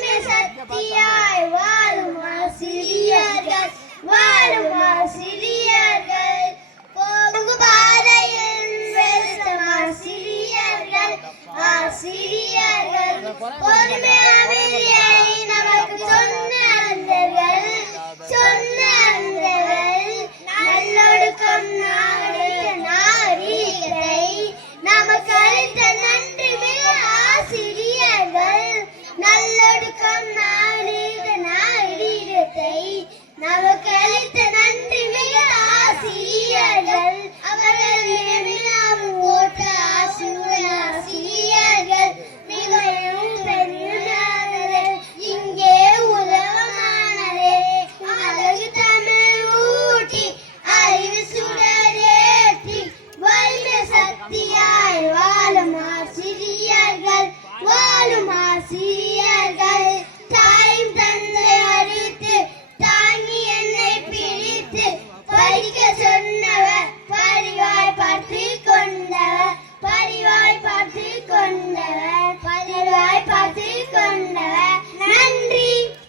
வலிமை சக்தியாய் வாழும் ஆசிரியர்கள் வாழும் ஆசிரியர்கள் போகு பாதையில் வெறுத்தம் ஆசிரியர்கள் ஆசிரியர்கள் பொறுமை அமைதியை ஆசிரியர்கள்